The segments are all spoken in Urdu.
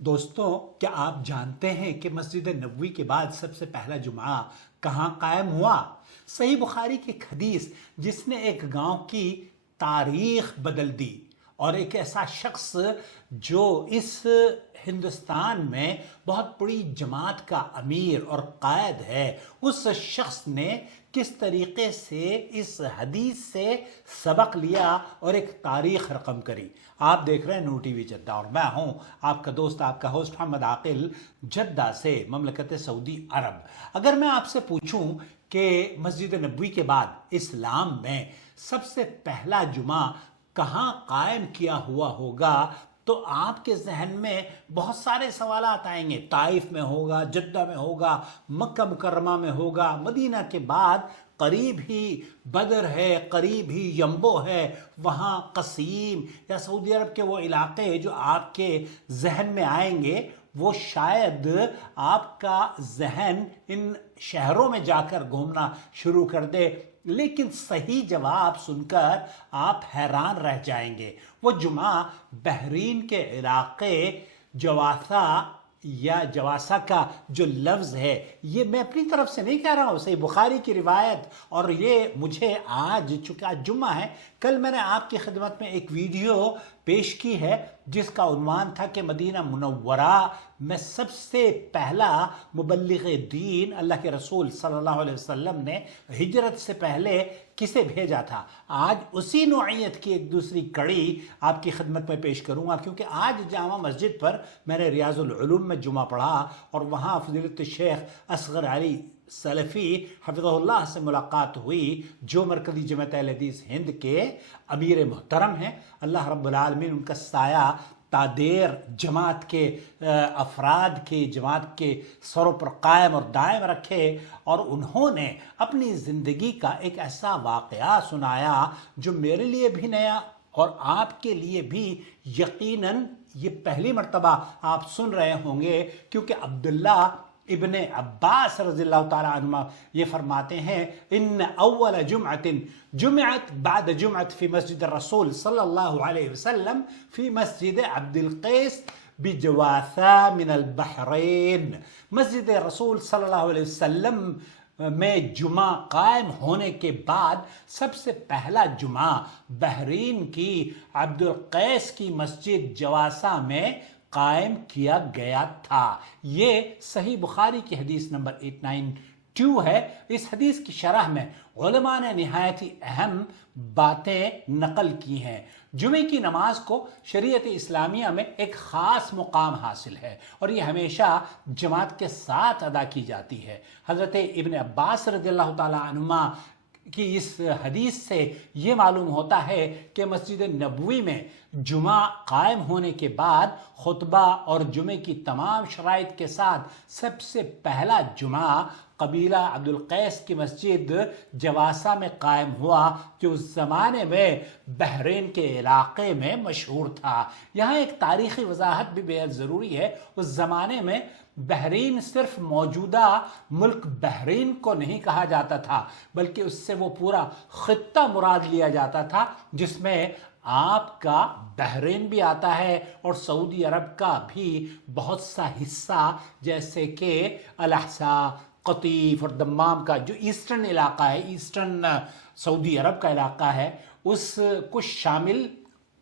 دوستوں، کیا آپ جانتے ہیں کہ مسجد نبوی کے بعد سب سے پہلا جمعہ کہاں قائم ہوا؟ صحیح بخاری کی ایک حدیث جس نے ایک گاؤں کی تاریخ بدل دی اور ایک ایسا شخص جو اس ہندوستان میں بہت بڑی جماعت کا امیر اور قائد ہے، اس شخص نے کس طریقے سے اس حدیث سے سبق لیا اور ایک تاریخ رقم کری۔ آپ دیکھ رہے ہیں نور ٹی وی جدہ اور میں ہوں آپ کا دوست، آپ کا ہوسٹ محمد عاقل، جدہ سے، مملکت سعودی عرب۔ اگر میں آپ سے پوچھوں کہ مسجد نبوی کے بعد اسلام میں سب سے پہلا جمعہ کہاں قائم کیا ہوا ہوگا تو آپ کے ذہن میں بہت سارے سوالات آئیں گے۔ طائف میں ہوگا، جدہ میں ہوگا، مکہ مکرمہ میں ہوگا، مدینہ کے بعد قریب ہی بدر ہے، قریب ہی ینبو ہے، وہاں قصیم یا سعودی عرب کے وہ علاقے جو آپ کے ذہن میں آئیں گے، وہ شاید آپ کا ذہن ان شہروں میں جا کر گھومنا شروع کر دے، لیکن صحیح جواب سن کر آپ حیران رہ جائیں گے۔ وہ جمعہ بحرین کے علاقے جواسا یا جواسا کا جو لفظ ہے، یہ میں اپنی طرف سے نہیں کہہ رہا ہوں، صحیح بخاری کی روایت، اور یہ مجھے آج، چونکہ آج جمعہ ہے، کل میں نے آپ کی خدمت میں ایک ویڈیو پیش کی ہے جس کا عنوان تھا کہ مدینہ منورہ میں سب سے پہلا مبلغ دین اللہ کے رسول صلی اللہ علیہ وسلم نے ہجرت سے پہلے کسے بھیجا تھا۔ آج اسی نوعیت کی ایک دوسری کڑی آپ کی خدمت میں پیش کروں گا، کیونکہ آج جامع مسجد پر میں نے ریاض العلوم میں جمعہ پڑھا اور وہاں فضیلت الشیخ اصغر علی سلفی حفظہ اللہ سے ملاقات ہوئی، جو مرکزی جماعت اہل حدیث ہند کے امیر محترم ہیں۔ اللہ رب العالمین ان کا سایہ تادیر جماعت کے افراد کے، جماعت کے سروں پر قائم اور دائم رکھے، اور انہوں نے اپنی زندگی کا ایک ایسا واقعہ سنایا جو میرے لیے بھی نیا اور آپ کے لیے بھی یقیناً یہ پہلی مرتبہ آپ سن رہے ہوں گے، کیونکہ عبداللہ ابن عباس رضی اللہ تعالیٰ عنہ یہ فرماتے ہیں ان اول جمعۃ جمعت بعد جمعت فی مسجد الرسول صلی اللہ علیہ وسلم فی مسجد عبد القیس بجواثا من البحرین۔ مسجد رسول صلی اللہ علیہ وسلم میں جمعہ قائم ہونے کے بعد سب سے پہلا جمعہ بحرین کی عبد القیس کی مسجد جواسا میں قائم کیا گیا تھا۔ یہ صحیح بخاری کی حدیث نمبر 892 ہے۔ اس حدیث کی شرح میں علماء نے نہایت ہی اہم باتیں نقل کی ہیں۔ جمعے کی نماز کو شریعت اسلامیہ میں ایک خاص مقام حاصل ہے اور یہ ہمیشہ جماعت کے ساتھ ادا کی جاتی ہے۔ حضرت ابن عباس رضی اللہ تعالیٰ عنہما کہ اس حدیث سے یہ معلوم ہوتا ہے کہ مسجد نبوی میں جمعہ قائم ہونے کے بعد خطبہ اور جمعے کی تمام شرائط کے ساتھ سب سے پہلا جمعہ قبیلہ عبد القیس کی مسجد جواسا میں قائم ہوا، جو اس زمانے میں بحرین کے علاقے میں مشہور تھا۔ یہاں ایک تاریخی وضاحت بھی بے حد ضروری ہے۔ اس زمانے میں بحرین صرف موجودہ ملک بحرین کو نہیں کہا جاتا تھا، بلکہ اس سے وہ پورا خطہ مراد لیا جاتا تھا، جس میں آپ کا بحرین بھی آتا ہے اور سعودی عرب کا بھی بہت سا حصہ، جیسے کہ الاحساء، قطیف اور دمام کا جو ایسٹرن علاقہ ہے، ایسٹرن سعودی عرب کا علاقہ ہے، اس کو شامل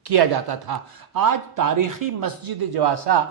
کیا جاتا تھا۔ آج تاریخی مسجد جواسا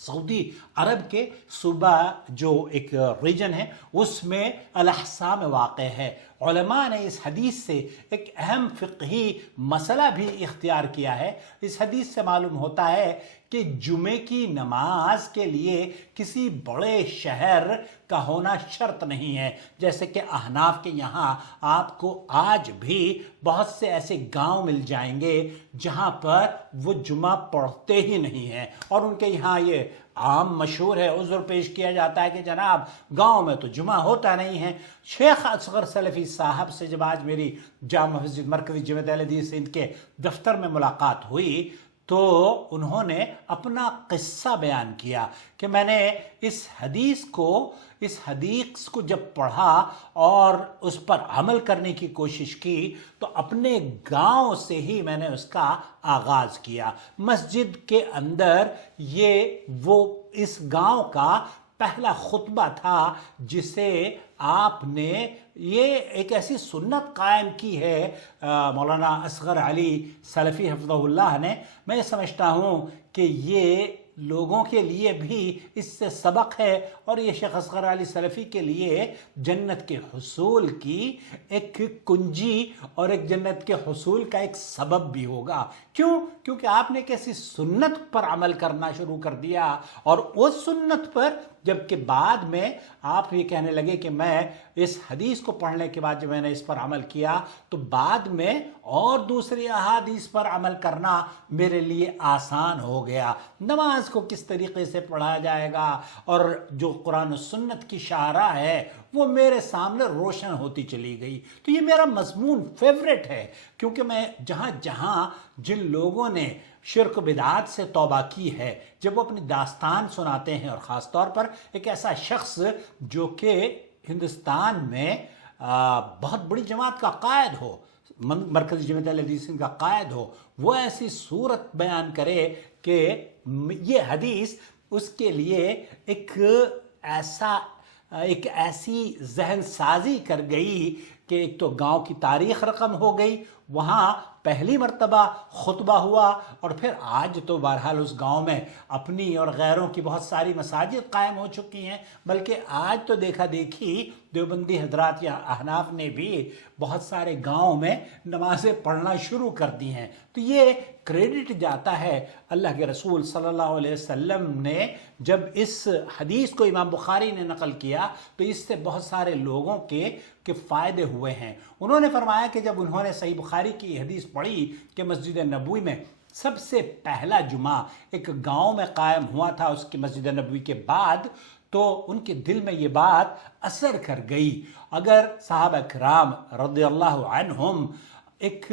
سعودی عرب کے صوبہ جو ایک ریجن ہے اس میں الاحساء میں واقع ہے۔ علماء نے اس حدیث سے ایک اہم فقہی مسئلہ بھی اختیار کیا ہے۔ اس حدیث سے معلوم ہوتا ہے کہ جمعے کی نماز کے لیے کسی بڑے شہر کا ہونا شرط نہیں ہے، جیسے کہ احناف کے یہاں آپ کو آج بھی بہت سے ایسے گاؤں مل جائیں گے جہاں پر وہ جمعہ پڑھتے ہی نہیں ہیں، اور ان کے یہاں یہ عام مشہور ہے، عذر پیش کیا جاتا ہے کہ جناب گاؤں میں تو جمعہ ہوتا نہیں ہے۔ شیخ اصغر سلفی صاحب سے جب آج میری جامع مسجد مرکزی جماعت اہل حدیث ہند کے دفتر میں ملاقات ہوئی تو انہوں نے اپنا قصہ بیان کیا کہ میں نے اس حدیث کو جب پڑھا اور اس پر عمل کرنے کی کوشش کی تو اپنے گاؤں سے ہی میں نے اس کا آغاز کیا. مسجد کے اندر وہ اس گاؤں کا پہلا خطبہ تھا جسے آپ نے یہ ایک ایسی سنت قائم کی ہے مولانا اصغر علی سلفی حفظہ اللہ نے. میں سمجھتا ہوں کہ یہ لوگوں کے لیے بھی اس سے سبق ہے اور یہ شیخ اصغر علی سلفی کے لیے جنت کے حصول کی ایک کنجی اور ایک جنت کے حصول کا ایک سبب بھی ہوگا. کیونکہ آپ نے کیسی سنت پر عمل کرنا شروع کر دیا اور اس سنت پر جبکہ بعد میں آپ یہ کہنے لگے کہ میں اس حدیث کو پڑھنے کے بعد جب میں نے اس پر عمل کیا تو بعد میں اور دوسری احادیث پر عمل کرنا میرے لیے آسان ہو گیا. نماز کو کس طریقے سے پڑھا جائے گا اور جو قرآن و سنت کی شاہراہ ہے وہ میرے سامنے روشن ہوتی چلی گئی. تو یہ میرا مضمون فیوریٹ ہے کیونکہ میں جہاں جہاں جن لوگوں نے شرک و بدعات سے توبہ کی ہے جب وہ اپنی داستان سناتے ہیں اور خاص طور پر ایک ایسا شخص جو کہ ہندوستان میں بہت بڑی جماعت کا قائد ہو, مرکزی جماعت اہل حدیث کا قائد ہو, وہ ایسی صورت بیان کرے کہ یہ حدیث اس کے لیے ایک ایسی ذہن سازی کر گئی کہ ایک تو گاؤں کی تاریخ رقم ہو گئی, وہاں پہلی مرتبہ خطبہ ہوا اور پھر آج تو بہرحال اس گاؤں میں اپنی اور غیروں کی بہت ساری مساجد قائم ہو چکی ہیں, بلکہ آج تو دیکھا دیکھی دیوبندی حضرات یا احناف نے بھی بہت سارے گاؤں میں نمازیں پڑھنا شروع کر دی ہیں. تو یہ کریڈٹ جاتا ہے اللہ کے رسول صلی اللہ علیہ وسلم نے جب اس حدیث کو امام بخاری نے نقل کیا تو اس سے بہت سارے لوگوں کے فائدے ہوئے ہیں. انہوں نے فرمایا کہ جب انہوں نے صحیح بخاری کی حدیث پڑھی کہ مسجد نبوی میں سب سے پہلا جمعہ ایک گاؤں میں قائم ہوا تھا اس کی مسجد نبوی کے بعد, تو ان کے دل میں یہ بات اثر کر گئی. اگر صحابہ کرام رضی اللہ عنہم ایک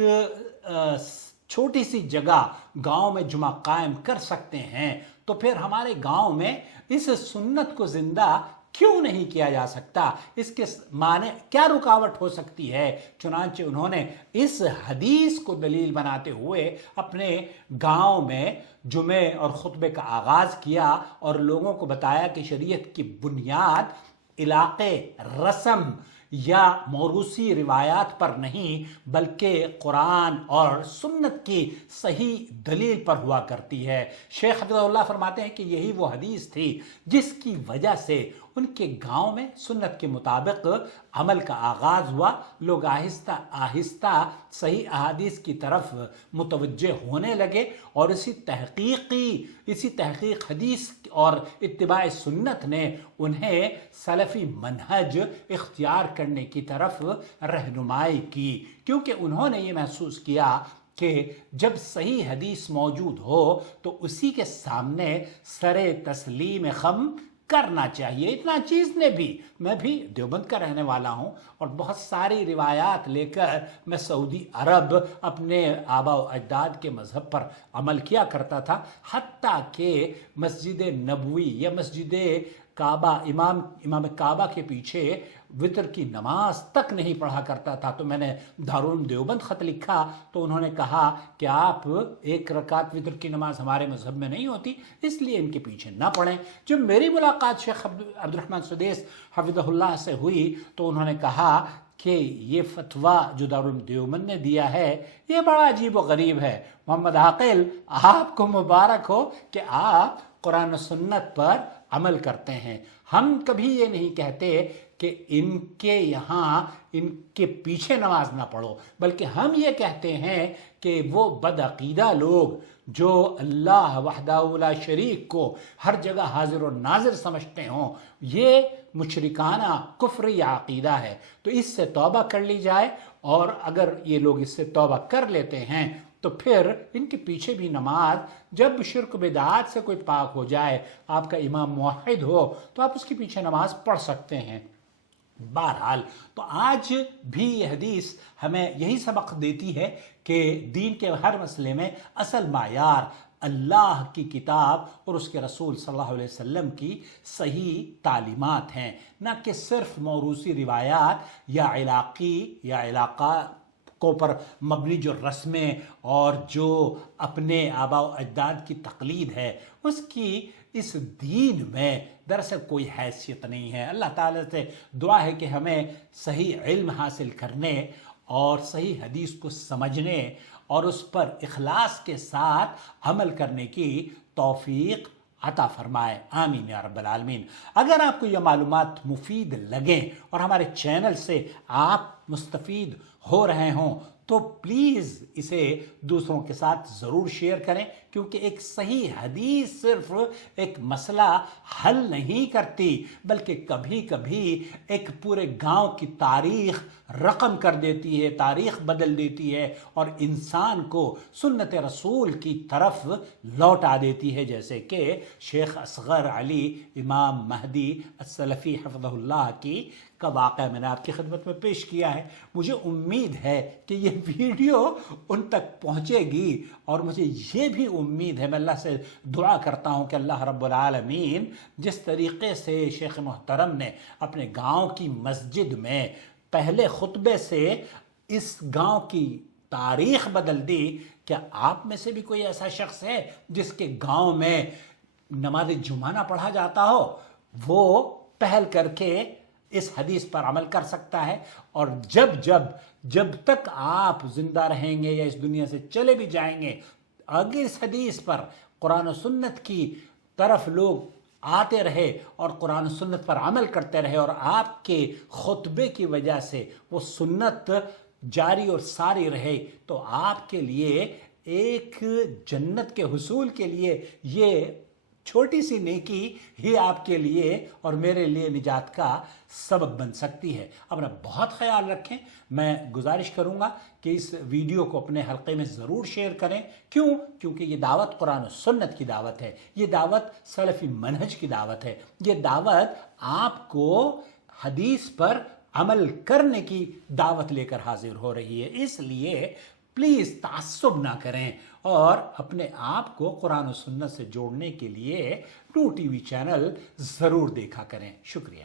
چھوٹی سی جگہ گاؤں میں جمعہ قائم کر سکتے ہیں تو پھر ہمارے گاؤں میں اس سنت کو زندہ کیوں نہیں کیا جا سکتا, اس کے معنی کیا رکاوٹ ہو سکتی ہے. چنانچہ انہوں نے اس حدیث کو دلیل بناتے ہوئے اپنے گاؤں میں جمعے اور خطبے کا آغاز کیا اور لوگوں کو بتایا کہ شریعت کی بنیاد علاقے, رسم یا موروثی روایات پر نہیں بلکہ قرآن اور سنت کی صحیح دلیل پر ہوا کرتی ہے. شیخ حفظہ اللہ فرماتے ہیں کہ یہی وہ حدیث تھی جس کی وجہ سے ان کے گاؤں میں سنت کے مطابق عمل کا آغاز ہوا. لوگ آہستہ آہستہ صحیح احادیث کی طرف متوجہ ہونے لگے اور اسی تحقیق حدیث اور اتباع سنت نے انہیں سلفی منہج اختیار کرنے کی طرف رہنمائی کی, کیونکہ انہوں نے یہ محسوس کیا کہ جب صحیح حدیث موجود ہو تو اسی کے سامنے سر تسلیم خم کرنا چاہیے. اتنا چیز نے بھی, میں بھی دیوبند کا رہنے والا ہوں اور بہت ساری روایات لے کر میں سعودی عرب اپنے آبا و اجداد کے مذہب پر عمل کیا کرتا تھا, حتیٰ کہ مسجد نبوی یا مسجد کعبہ امام کعبہ کے پیچھے وتر کی نماز تک نہیں پڑھا کرتا تھا. تو میں نے دارالعلوم دیوبند خط لکھا تو انہوں نے کہا کہ آپ ایک رکعت وتر کی نماز ہمارے مذہب میں نہیں ہوتی اس لیے ان کے پیچھے نہ پڑھیں. جب میری ملاقات شیخ عبد الرحمن سدیس حفظہ اللہ سے ہوئی تو انہوں نے کہا کہ یہ فتویٰ جو دارالعلوم دیوبند نے دیا ہے یہ بڑا عجیب و غریب ہے. محمد عاقل, آپ کو مبارک ہو کہ آپ قرآن و سنت پر عمل کرتے ہیں. ہم کبھی یہ نہیں کہتے کہ ان کے یہاں ان کے پیچھے نماز نہ پڑھو, بلکہ ہم یہ کہتے ہیں کہ وہ بدعقیدہ لوگ جو اللہ وحدہ لا شریک کو ہر جگہ حاضر و ناظر سمجھتے ہوں, یہ مشرکانہ کفری عقیدہ ہے. تو اس سے توبہ کر لی جائے, اور اگر یہ لوگ اس سے توبہ کر لیتے ہیں تو پھر ان کے پیچھے بھی نماز, جب شرک بدعات سے کوئی پاک ہو جائے, آپ کا امام موحد ہو تو آپ اس کے پیچھے نماز پڑھ سکتے ہیں. بہرحال تو آج بھی یہ حدیث ہمیں یہی سبق دیتی ہے کہ دین کے ہر مسئلے میں اصل معیار اللہ کی کتاب اور اس کے رسول صلی اللہ علیہ وسلم کی صحیح تعلیمات ہیں، نہ کہ صرف موروثی روایات یا علاقہ کو پر مبنی جو رسمیں اور جو اپنے آباء و اجداد کی تقلید ہے، اس کی اس دین میں دراصل کوئی حیثیت نہیں ہے۔ اللہ تعالیٰ سے دعا ہے کہ ہمیں صحیح علم حاصل کرنے اور صحیح حدیث کو سمجھنے اور اس پر اخلاص کے ساتھ عمل کرنے کی توفیق عطا فرمائے، آمین یا رب العالمین۔ اگر آپ کو یہ معلومات مفید لگیں اور ہمارے چینل سے آپ مستفید ہو رہے ہوں تو پلیز اسے دوسروں کے ساتھ ضرور شیئر کریں، کیونکہ ایک صحیح حدیث صرف ایک مسئلہ حل نہیں کرتی بلکہ کبھی کبھی ایک پورے گاؤں کی تاریخ رقم کر دیتی ہے، تاریخ بدل دیتی ہے اور انسان کو سنت رسول کی طرف لوٹا دیتی ہے، جیسے کہ شیخ اصغر علی امام مہدی السلفی حفظہ اللہ کی کا واقعہ میں نے آپ کی خدمت میں پیش کیا ہے۔ مجھے امید ہے کہ یہ ویڈیو ان تک پہنچے گی اور مجھے یہ بھی امید ہے، میں اللہ سے دعا کرتا ہوں کہ اللہ رب العالمین جس طریقے سے شیخ محترم نے اپنے گاؤں کی مسجد میں پہلے خطبے سے اس گاؤں کی تاریخ بدل دی، کیا آپ میں سے بھی کوئی ایسا شخص ہے جس کے گاؤں میں نماز جمعہ نہ پڑھا جاتا ہو؟ وہ پہل کر کے اس حدیث پر عمل کر سکتا ہے، اور جب تک آپ زندہ رہیں گے یا اس دنیا سے چلے بھی جائیں گے، اگر اس حدیث پر قرآن و سنت کی طرف لوگ آتے رہے اور قرآن و سنت پر عمل کرتے رہے اور آپ کے خطبے کی وجہ سے وہ سنت جاری اور ساری رہے، تو آپ کے لیے ایک جنت کے حصول کے لیے یہ چھوٹی سی نیکی ہی آپ کے لیے اور میرے لیے نجات کا سبب بن سکتی ہے۔ اپنا بہت خیال رکھیں۔ میں گزارش کروں گا کہ اس ویڈیو کو اپنے حلقے میں ضرور شیئر کریں۔ کیوں؟ کیونکہ یہ دعوت قرآن و سنت کی دعوت ہے، یہ دعوت سلفی منہج کی دعوت ہے، یہ دعوت آپ کو حدیث پر عمل کرنے کی دعوت لے کر حاضر ہو رہی ہے۔ اس لیے پلیز تعصب نہ کریں اور اپنے آپ کو قرآن و سنت سے جوڑنے کے لیے ٹو ٹی وی چینل ضرور دیکھا کریں۔ شکریہ۔